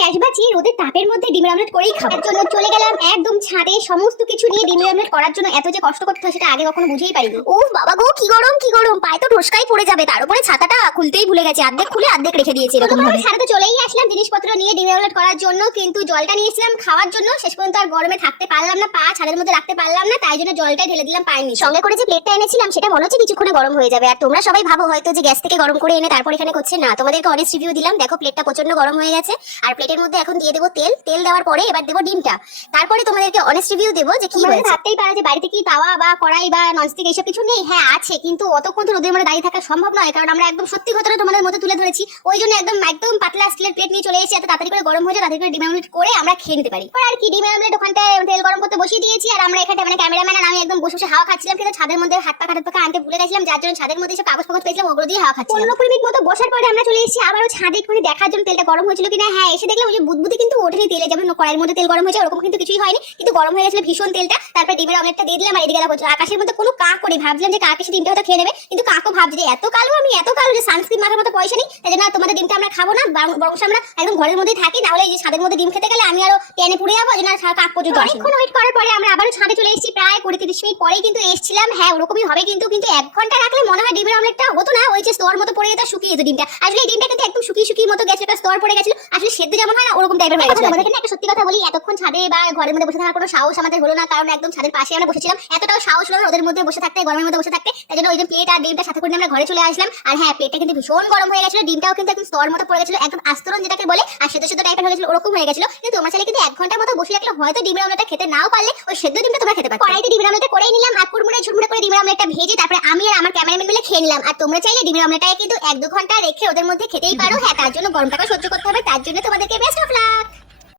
Gas বাঁচিয়ে রোদের তাপের মধ্যে ডিমের অমলেট করেই খাওয়ার জন্য চলে গেলাম একদম ছাদে সমস্ত কিছু নিয়ে ডিমের অমলেট করার জন্য। এত যে কষ্ট করতে হয় সেটা আগে কখনো বুঝেই পারিনি। ও বাবা গো, কি গরম কি গরম, পায়ে তো ঢোসকাই পড়ে যাবে। তার উপরে ছাতাটা খুলতেই ভুলে গেছি, অর্ধেক খুলে অর্ধেক রেখে দিয়েছি এরকম ভাবে। ছাদে তো চলেই আসলাম জিনিসপত্র নিয়ে ডিমের অমলেট করার জন্য, কিন্তু জলটা নিয়েছিলাম খাওয়ার জন্য। শেষ পর্যন্ত আর গরমে থাকতে পারলাম না, পা ছাদের মধ্যে রাখতে পারলাম না, তাই জন্য জলটা ঢেলে দিলাম পায়ের নিচে। সঙ্গে করে যে প্লেটটা এনেছিলাম সেটা মনে হচ্ছে কিছুক্ষণে গরম হয়ে যাবে। আর তোমরা সবাই ভাবো হয়তো যে গ্যাস থেকে গরম করে এনে তারপর এখানে করছে, না, তোমাদেরকে অনেস্ট রিভিউ দিলাম। দেখো প্লেটটা প্রচন্ড গরম হয়ে গেছে। আর প্লেটের মধ্যে এখন দিয়ে দেবো তেল। তেল দেওয়ার পরে এবার দেবো ডিমটা। তারপরে তোমাদেরকে অনেস্ট রিভিউ দেবো যে কি হয়েছে। ভাবতেই পারো যে বাড়িতে কি তাওয়া বা কড়াই বা ননস্টিক এইসব কিছু নেই। হ্যাঁ আছে, কিন্তু অতক্ষণ তো রোদের মধ্যে দাঁড়িয়ে থাকা সম্ভব নয়, কারণ আমরা একদম সত্যি ঘটনা তোমাদের মধ্যে তুলে ধরেছি। ওই জন্য একদম একদম পাতলা স্টিলের প্লেট নিয়ে চলে এসেছি, এত তাড়াতাড়ি করে গরম হয়ে যায়, তাড়াতাড়ি করে ডিমের অমলেট করে আমরা খেয়ে নিতে পারি। আর কি ডিমের অমলেট ওখানটায় তেল গরম করতে বসিয়ে দিয়েছি, আর আমরা এখানে মানে ক্যামেরাম্যান আর আমি একদম বসে বসে হাওয়া খাচ্ছিলাম। কিন্তু ছাদের মধ্যে হাত পা আনতে ভুলে গেছিলাম, যার জন্য ছাদের মধ্যে সব কাগজ পেয়েছিলাম, ওগুলো দিয়ে হাওয়া খাচ্ছিলাম। 15 মিনিট মতো বসার পরে আমরা চলে এসেছি আবারও ছাদে একটু দেখার জন্য তেলটা গরম হয়েছিল কিনা। হ্যাঁ, এসে দেখলাম ওই যে বুদবুদি কিন্তু ওঠেনি তেলে, যেমন কড়াইয়ের মধ্যে তেল গরম হয়েছে ওরকম কিন্তু কিছুই হয়নি, কিন্তু গরম হয়ে গেছিল ভীষণ তেলটা। তারপর ডিমের অমলেটটা দিয়ে দিলাম। আর এদিকে দেখো আকাশের মধ্যে কোনো কাক করে ভাবছিলাম যে কাক এসে ডিমটা হয়তো খেয়ে নেবে, কিন্তু কাকও ভাবছে যে এত কালো যে সানস্ক্রিন মাখার মতো পয়সা নেই, তাই জন্য তোমাদের ডিমটা আমরা খাবো না, বরং আমরা একদম ঘরের মধ্যেই থাকি। নাহলে এই যে ছাদের মধ্যে ডিম খেতে গেলে আমি আরো টেনে পুড়ে যাবো, যেন কাক পর্যন্ত। অনেকক্ষণ ওয়েট করার পরে আমরা আবারও ছাদে চলে এসেছি, প্রায় 20-30 মিনিট পরেই কিন্তু এসেছিলাম। হ্যাঁ ওরকমই হবে, কিন্তু 1 ঘন্টা রাখলে মনে হয় ডিমের অমলেটটা হতো না, ওই যে স্তর মতো পড়ে যেত, শুকিয়ে যেত ডিমটা। আসলে এই ডিমটা কিন্তু একদম শুকিয়ে মতো গেছে, একটা স্তর পড়ে গেছিল। আসলে সেদ্ধ যেমন হয় না ওরকম টাইপের হয়ে গেছে। তোমাদের একটা সত্যি কথা বলি, এতক্ষণ ছাদে বা ঘরের মধ্যে বসে থাকার কোনো সাহস আমাদের হলো না, কারণ একদম ছাদের পাশে আমরা বসেছিলাম। এতটাও সাহস হলো না ওদের মধ্যে বসে থাকতে, গরমের মধ্যে বসে থাকতে, তাই জন্য ওই যে প্লেট আর ডিমটা সাথে করে আমরা ঘরে চলে আসলাম। আর হ্যাঁ, প্লেটটা কিন্তু ভীষণ গরম হয়ে গেছিল, ডিমটাও কিন্তু একদম স্তর মতো পড়ে গেছিল, একদম আস্তরণ যেটাকে বলে, আর সেদ্ধ টাইপের হয়ে গেছিল, ওরকম হয়ে গেছিল। কিন্তু তোমরা চাইলে কিন্তু 1 ঘন্টার মতো বসে রাখলে হয়তো ডিমের অমলেটটা খেতে নাও পারলে ওই সেদ্ধ ডিমটা তোমরা খেতে পারো। কড়াইতে ডিমের অমলেটটা করেই নিলাম, আর কুড়মুড়ে ঝুড়মুড়ে করে ডিমের অমলেটটা ভেজে তারপরে আমি আর আমার ক্যামেরাম্যান মিলে খেয়ে নিলাম। আর তোমরা চাইলে ডিমের অমলেটটাকে কিন্তু 1-2 ঘন্টা রেখে ওদের মধ্যে খেতেই পারো। হ্যাঁ, তার জন্য গরমটাকে সহ্য করতে হবে, তার জন্য তোমাদেরকে বেস্ট অফ লাক।